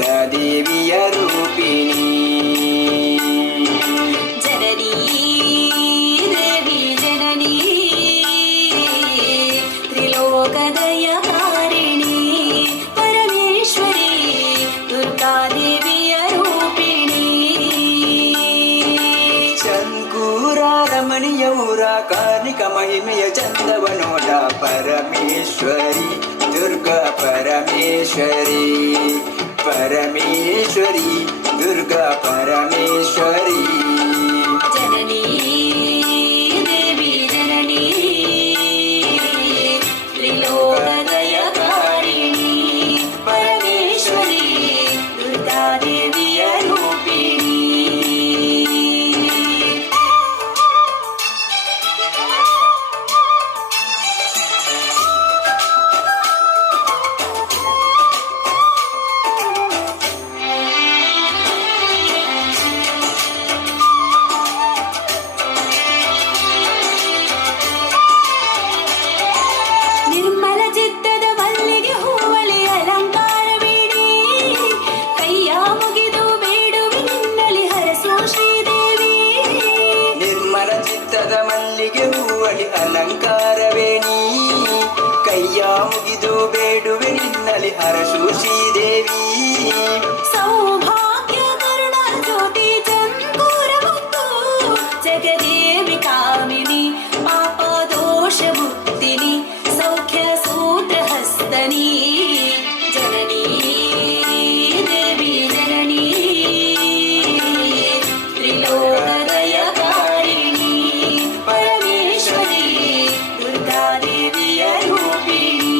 ದುರ್ಗಾದೇವಿಯ ರೂಪಿಣಿ. ಜನನೀ ದೇವಿ ಜನನೀ ತ್ರಿಲೋಕದಯಕಾರಿಣಿ ಪರಮೇಶ್ವರಿ ದುರ್ಗಾದೇವಿಯ ರೂಪಿಣಿ. ಶಂಕೂರ ರಮಣೀಯ ಊರ ಕಾರ್ಣಿಕ ಮಹಿಮೆಯ ಚಂದವ ನೋಡ ಪರಮೇಶ್ವರಿ ದುರ್ಗಾ ಪರಮೇಶ್ವರಿ ಪರಮೇಶ್ವರಿ ದುರ್ಗಾ ಪರಮೇಶ್ವರಿ. ಜನನೀ ದೇವಿ ಜನನೀ ತ್ರಿಲೋಕದಯಕಾರಿಣಿ ಪರಮೇಶ್ವರಿ ದುರ್ಗಾದೇವಿಯ ರೂಪಿಣಿ. ನಿರ್ಮಲ ಚಿತ್ತದ ಮಲ್ಲಿಗೆ ಹೂವಳಿ ಅಲಂಕಾರವಿಡಿ ಕೈಯ ಮುಗಿದು ಬೇಡುವೆ ನಿನ್ನಲಿ ಹರಸು ಶ್ರೀದೇವಿ. ನಿರ್ಮಲ ಚಿತ್ತದ ಮಲ್ಲಿಗೆ ಹೂವಳಿ ಅಲಂಕಾರವೇಣಿ ಕೈಯ ಮುಗಿದು ಬೇಡುವೆ ನಿನ್ನಲಿ ಹರಸು ಶ್ರೀದೇವಿ. ಸೌಭಾಗ್ಯ ಕರುಣ ಜ್ಯೋತಿ ಚಂಕೂರ ಮುತ್ತು ಜಗದೇವಿ ಕಾಮಿನಿ ಪಾಪ ದೋಷ ಮುಕ್ತಿನಿ ಸೌಖ್ಯ ಸೂತ್ರ ಹಸ್ತನಿ. ಜನನೀ ದೇವಿ ಜನನೀ ತ್ರಿಲೋಕದಯಕಾರಿಣಿ ಪರಮೇಶ್ವರಿ ದುರ್ಗಾದೇವಿಯ ರೂಪಿಣಿ.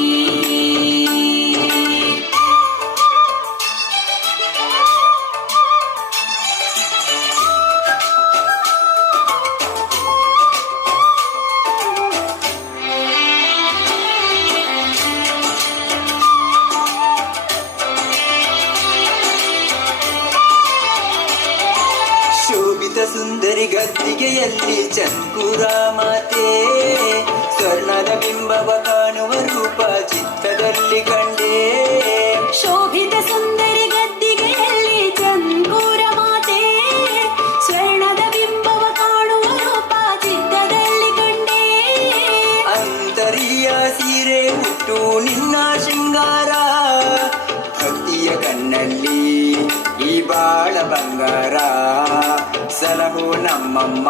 ಶೋಭಿತ ಸುಂದರಿ ಗದ್ದಿಗೆಯಲ್ಲಿ ಚಂಕೂರ ಮಾತೆ ಸ್ವರ್ಣದ ಬಿಂಬವ ಕಾಣುವ ರೂಪ ಚಿತ್ತದಲ್ಲಿ ಕಂಡೆ. ಶೋಭಿತ ಸುಂದರಿ ಗದ್ದಿಗೆಯಲ್ಲಿ ಚಂಕೂರ ಮಾತೆ ಸ್ವರ್ಣದ ಬಿಂಬವ ಕಾಣುವ ರೂಪ ಚಿತ್ತದಲ್ಲಿ ಕಂಡೆ. ಅಂತರಿಯ ಸೀರೆ ಹುಟ್ಟು ನಿನ್ನ ಶೃಂಗಾರ ಭಕ್ತಿಯ ಕಣ್ಣಲ್ಲಿ ಈ ಬಾಳ ಬಂಗಾರ ಸಲಹು ನಮ್ಮಮ್ಮ.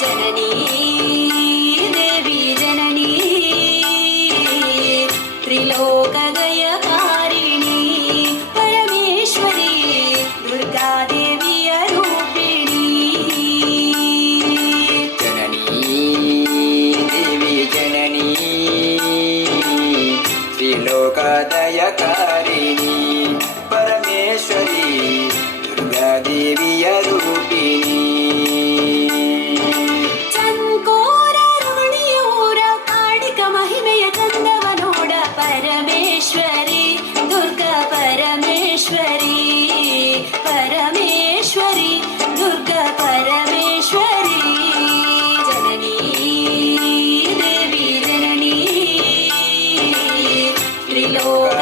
ಜನನೀ ದೇವಿ ಜನನೀ ತ್ರಿಲೋಕದಯಕಾರಿಣಿ ಪರಮೇಶ್ವರಿ ದುರ್ಗಾದೇವಿಯ ರೂಪಿಣಿ. ಜನನೀ ದೇವಿ ಜನನೀ ತ್ರಿಲೋಕದಯಕಾರಿಣಿ ಪರಮೇಶ್ವರಿ ದುರ್ಗಾದೇವಿಯ ರೂಪಿಣಿ. ಚಂಕೋರ ರಮಣೀಯೂರ ಕಾಣಿಕ ಮಹಿಮೆಯ ಚಂದವ ನೋಡ ಪರಮೇಶ್ವರಿ ದುರ್ಗಾ ಪರಮೇಶ್ವರಿ ಪರಮೇಶ್ವರಿ ದುರ್ಗಾ ಪರಮೇಶ್ವರಿ. ಜನನೀ ದೇವಿ ಜನನೀ ತ್ರಿಲೋಕ